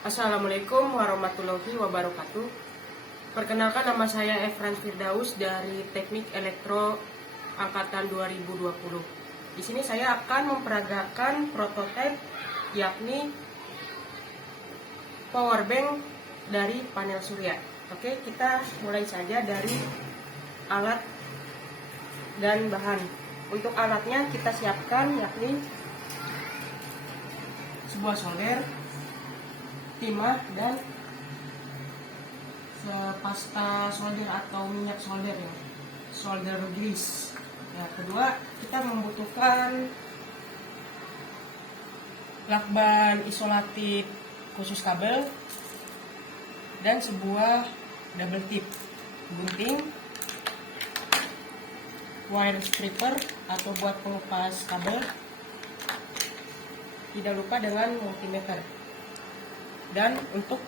Assalamualaikum warahmatullahi wabarakatuh. Perkenalkan, nama saya Efran Firdaus dari Teknik Elektro Angkatan 2020. Di sini saya akan memperagakan prototipe, yakni power bank dari panel surya. Oke, kita mulai saja dari alat dan bahan. Untuk alatnya kita siapkan yakni sebuah solder, timah, dan pasta solder atau minyak solder ya, solder grease. Ya, kedua kita membutuhkan lakban isolatif khusus kabel dan sebuah double tip, gunting, wire stripper atau buat pengepas kabel, tidak lupa dengan multimeter. Dan untuk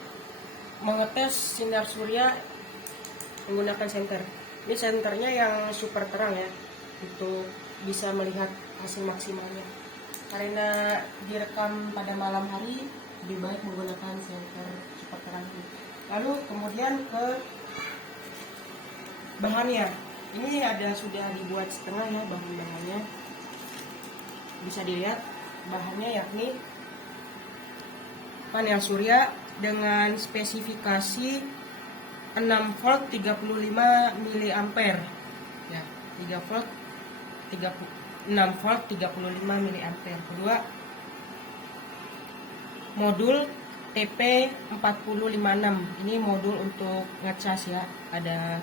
mengetes sinar surya menggunakan senter. Ini senternya yang super terang ya, untuk bisa melihat hasil maksimalnya. Karena direkam pada malam hari, lebih baik menggunakan senter super terang ini. Lalu kemudian ke bahannya. Ini sudah dibuat setengah ya bahan-bahannya. Bisa dilihat bahannya yakni panel surya dengan spesifikasi 6 volt 35 mA ya, 3 volt 6 volt 35 mA. Kedua, modul TP4056. Ini modul untuk ngecas ya. Ada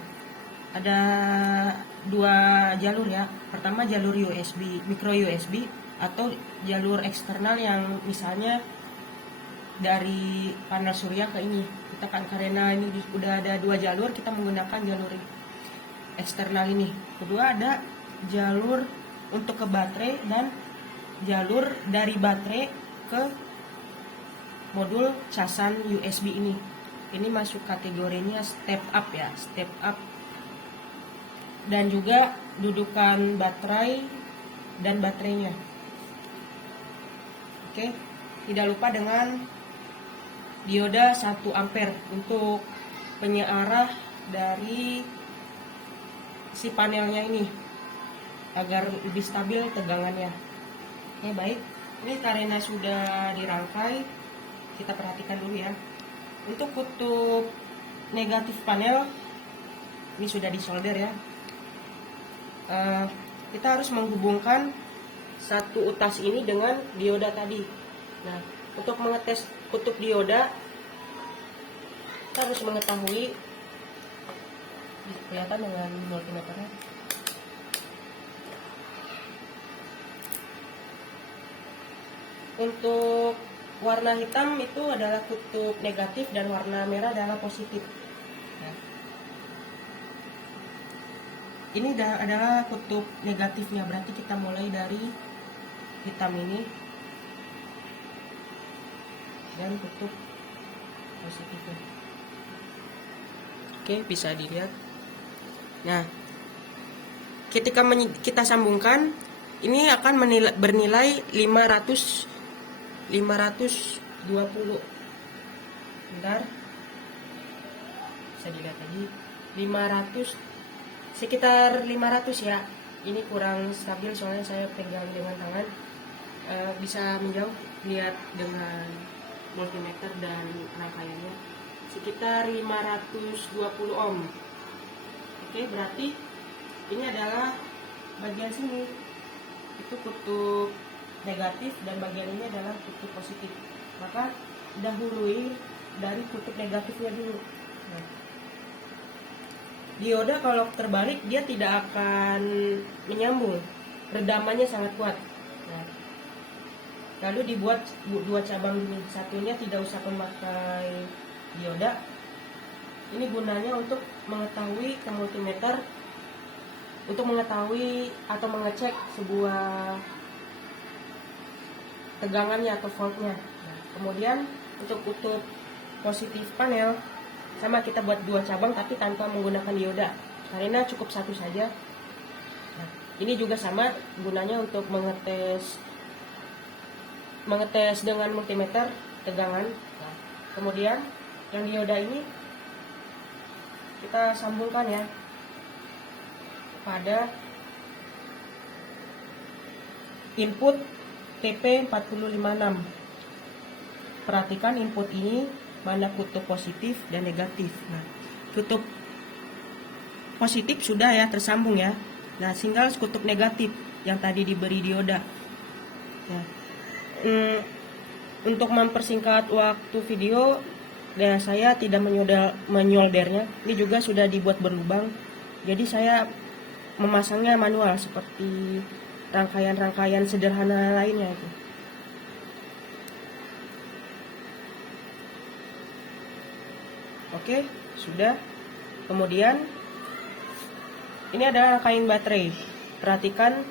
dua jalur ya. Pertama jalur USB, micro USB, atau jalur eksternal yang misalnya dari panel surya ke ini. Kita kan karena ini udah ada dua jalur, kita menggunakan jalur eksternal ini. Kedua, ada jalur untuk ke baterai dan jalur dari baterai ke modul casan USB ini. Ini masuk kategorinya step up ya, step up. Dan juga dudukan baterai dan baterainya. Oke, tidak lupa dengan dioda 1 ampere untuk penyearah dari si panelnya ini agar lebih stabil tegangannya. Oke, baik. Ini karena sudah dirangkai, kita perhatikan dulu ya. Untuk kutub negatif panel ini sudah disolder ya. Kita harus menghubungkan satu utas ini dengan dioda tadi. Nah, untuk mengetes kutub dioda, kita harus mengetahui, kelihatan dengan multimeternya. Untuk warna hitam itu adalah kutub negatif dan warna merah adalah positif. Nah, ini adalah kutub negatifnya, berarti kita mulai dari hitam ini dan kutub positifnya. Oke, bisa dilihat. Nah, ketika kita sambungkan, ini akan bernilai 520. Bentar, bisa dilihat lagi. 500, sekitar 500 ya. Ini kurang stabil soalnya saya pegang dengan tangan. Bisa menjauh, lihat dengan multimeter dan rangkaiannya sekitar 520 ohm. Oke, berarti ini adalah bagian sini itu kutub negatif dan bagian ini adalah kutub positif. Maka dahului dari kutub negatifnya dulu. Nah, dioda kalau terbalik dia tidak akan menyambung, redamannya sangat kuat. Nah, lalu dibuat dua cabang ini, satunya tidak usah memakai dioda. Ini gunanya untuk mengetahui ke multimeter, untuk mengetahui atau mengecek sebuah tegangannya atau voltnya. Nah, kemudian untuk kutub positif panel sama, kita buat dua cabang tapi tanpa menggunakan dioda karena cukup satu saja. Nah, ini juga sama gunanya untuk mengetes dengan multimeter tegangan. Nah, Kemudian yang dioda ini kita sambungkan ya pada input TP4056. Perhatikan input ini mana kutub positif dan negatif. Nah, kutub positif sudah ya tersambung ya. Nah, tinggal kutub negatif yang tadi diberi dioda. Ya. Untuk mempersingkat waktu video, ya saya tidak menyoldernya. Ini juga sudah dibuat berlubang. Jadi saya memasangnya manual seperti rangkaian-rangkaian sederhana lainnya itu. Oke, sudah. Kemudian ini adalah rangkaian baterai. Perhatikan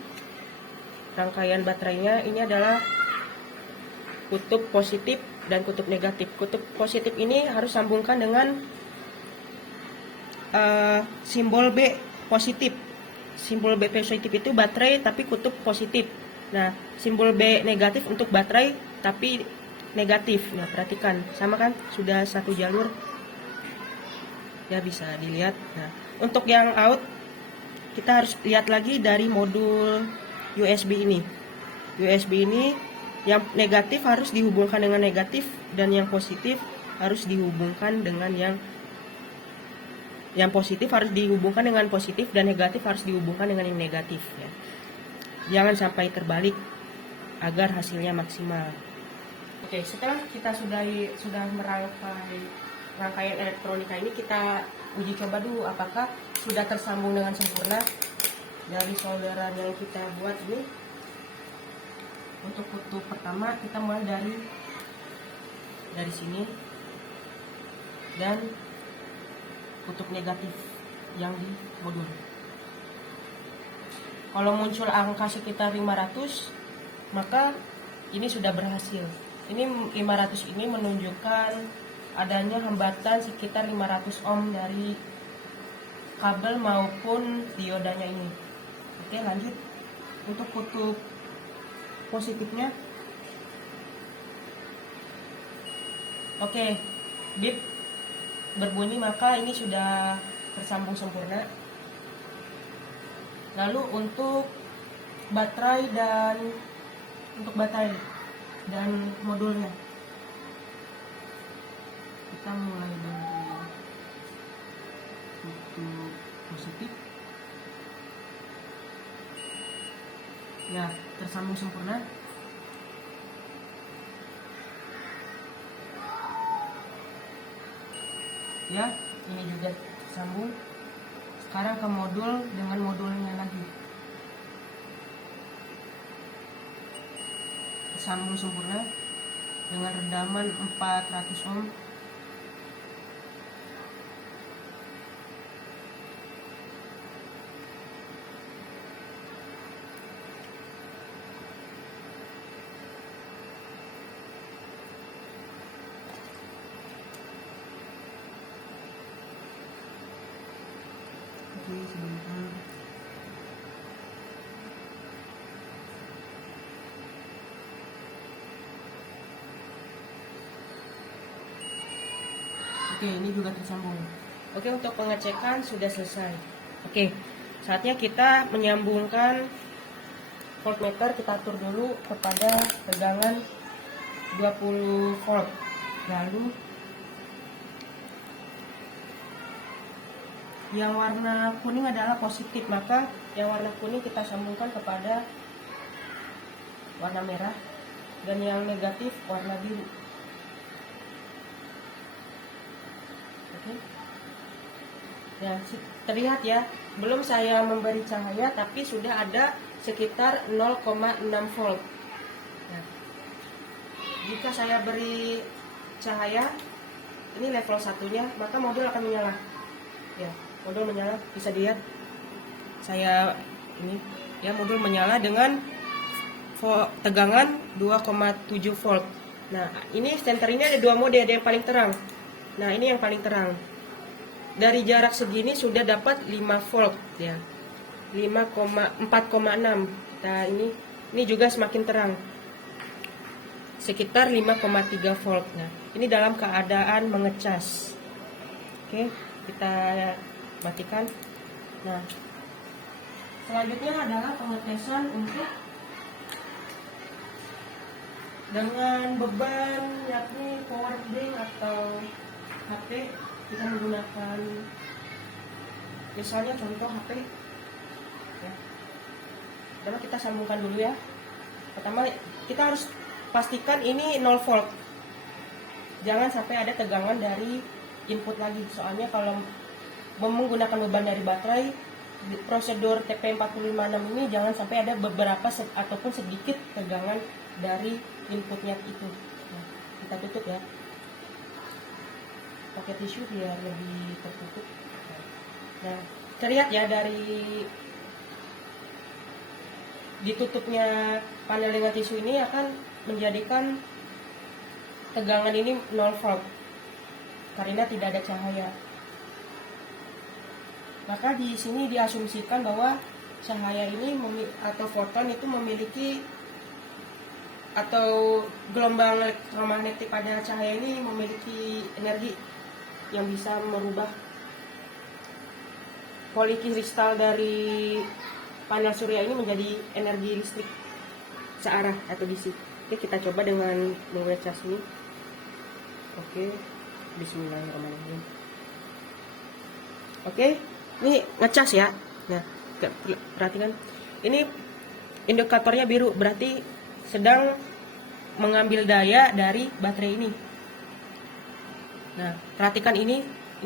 rangkaian baterainya, ini adalah kutub positif dan kutub negatif. Kutub positif ini harus sambungkan dengan simbol B positif. Simbol B positif itu baterai tapi kutub positif. Nah, simbol B negatif untuk baterai tapi negatif. Nah, perhatikan, sama kan? Sudah satu jalur. Ya, bisa dilihat. Nah, untuk yang out kita harus lihat lagi dari modul USB ini. USB ini yang negatif harus dihubungkan dengan negatif dan yang positif harus dihubungkan dengan yang positif harus dihubungkan dengan positif dan negatif harus dihubungkan dengan yang negatif ya. Jangan sampai terbalik agar hasilnya maksimal. Oke, setelah kita sudah merangkai rangkaian elektronika ini, kita uji coba dulu apakah sudah tersambung dengan sempurna dari solderan yang kita buat ini. Untuk kutub pertama kita mulai dari sini dan kutub negatif yang di modul. Kalau muncul angka sekitar 500, maka ini sudah berhasil. Ini 500 ini menunjukkan adanya hambatan sekitar 500 ohm dari kabel maupun diodanya ini. Oke, lanjut. Untuk kutub positifnya, oke, bip berbunyi, maka ini sudah tersambung sempurna. Lalu untuk baterai dan modulnya, kita mulai dari kutub positif. Ya, tersambung sempurna. Ya, ini juga tersambung. Sekarang ke modul dengan modulnya lagi. Tersambung sempurna dengan redaman 400 ohm. Sebentar. Oke, ini juga tersambung. Oke, untuk pengecekan sudah selesai. Oke, saatnya kita menyambungkan voltmeter. Kita atur dulu kepada tegangan 20 volt. Lalu yang warna kuning adalah positif, maka yang warna kuning kita sambungkan kepada warna merah, dan yang negatif warna biru. Oke. Ya, terlihat ya, belum saya memberi cahaya tapi sudah ada sekitar 0,6 volt. Nah, jika saya beri cahaya, ini level satunya, maka modul akan menyala. Ya, modul menyala, bisa dilihat. Saya ini ya, modul menyala dengan tegangan 2,7 volt. Nah, ini senter ini ada dua mode, ada yang paling terang. Nah, ini yang paling terang. Dari jarak segini sudah dapat 5 volt ya. 4,6. Nah, ini juga semakin terang. sekitar 5,3 volt. Nah, ini dalam keadaan mengecas. Oke, kita matikan. Nah, selanjutnya adalah pengetesan untuk dengan beban yakni power bank atau HP. Kita menggunakan misalnya contoh HP ya. Pertama kita sambungkan dulu ya. Pertama kita harus pastikan ini 0 volt. Jangan sampai ada tegangan dari input lagi. Soalnya kalau menggunakan beban dari baterai, prosedur TP456 ini jangan sampai ada beberapa ataupun sedikit tegangan dari inputnya itu. Nah, kita tutup ya. Pakai tisu biar lebih tertutup. Nah, terlihat ya dari ditutupnya panel dengan tisu ini akan menjadikan tegangan ini 0 volt karena tidak ada cahaya. Maka di sini diasumsikan bahwa cahaya ini atau foton itu memiliki atau gelombang elektromagnetik pada cahaya ini memiliki energi yang bisa merubah polikristal dari panel surya ini menjadi energi listrik searah atau DC. Oke, kita coba dengan mengecas ini. Oke, bismillahirrahmanirrahim. Oke, ini ngecas ya. Nah, perhatikan. Ini indikatornya biru, berarti sedang mengambil daya dari baterai ini. Nah, perhatikan ini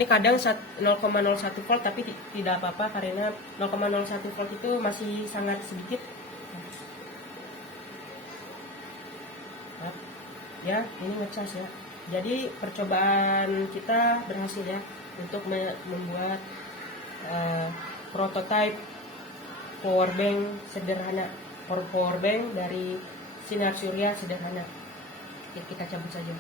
kadang 0,01 volt tapi tidak apa-apa karena 0,01 volt itu masih sangat sedikit. Ya, ini ngecas ya. Jadi percobaan kita berhasil ya untuk membuat prototipe power bank sederhana, power bank dari sinar surya sederhana. Oke, kita cabut saja.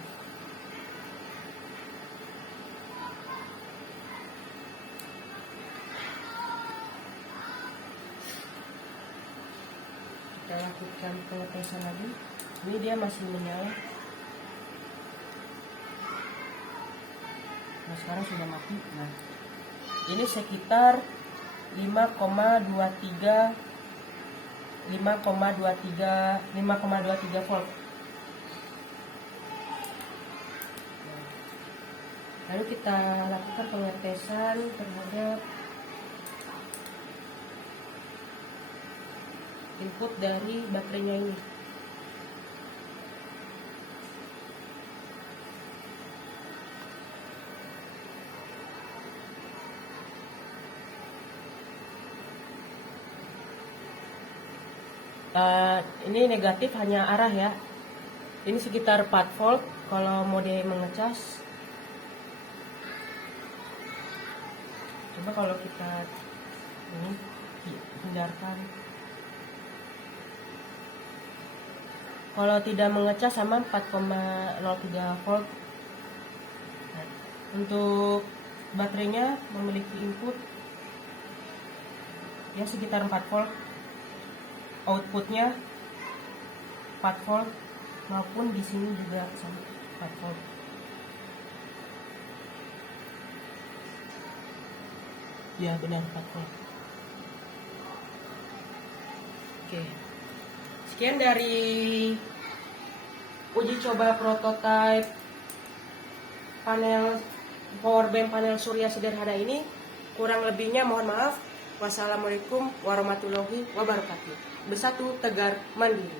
Kita lakukan pengetesan lagi. Ini dia masih menyala. Nah, sekarang sudah mati. Nah, ini sekitar 5,23 volt. Lalu kita lakukan pengetesan terhadap input dari baterainya ini. Ini negatif hanya arah ya. Ini sekitar 4 volt kalau mode mengecas. Coba kalau kita ini hindarkan. Kalau tidak mengecas sama 4,03 volt. Nah, untuk baterainya memiliki input ya sekitar 4 volt. Outputnya 4 volt maupun di sini juga sama 4 volt. Ya benar 4 volt. Oke. Sekian dari uji coba prototipe panel power bank panel surya sederhana ini. Kurang lebihnya mohon maaf. Wassalamualaikum warahmatullahi wabarakatuh. Bersatu Tegar Mandiri.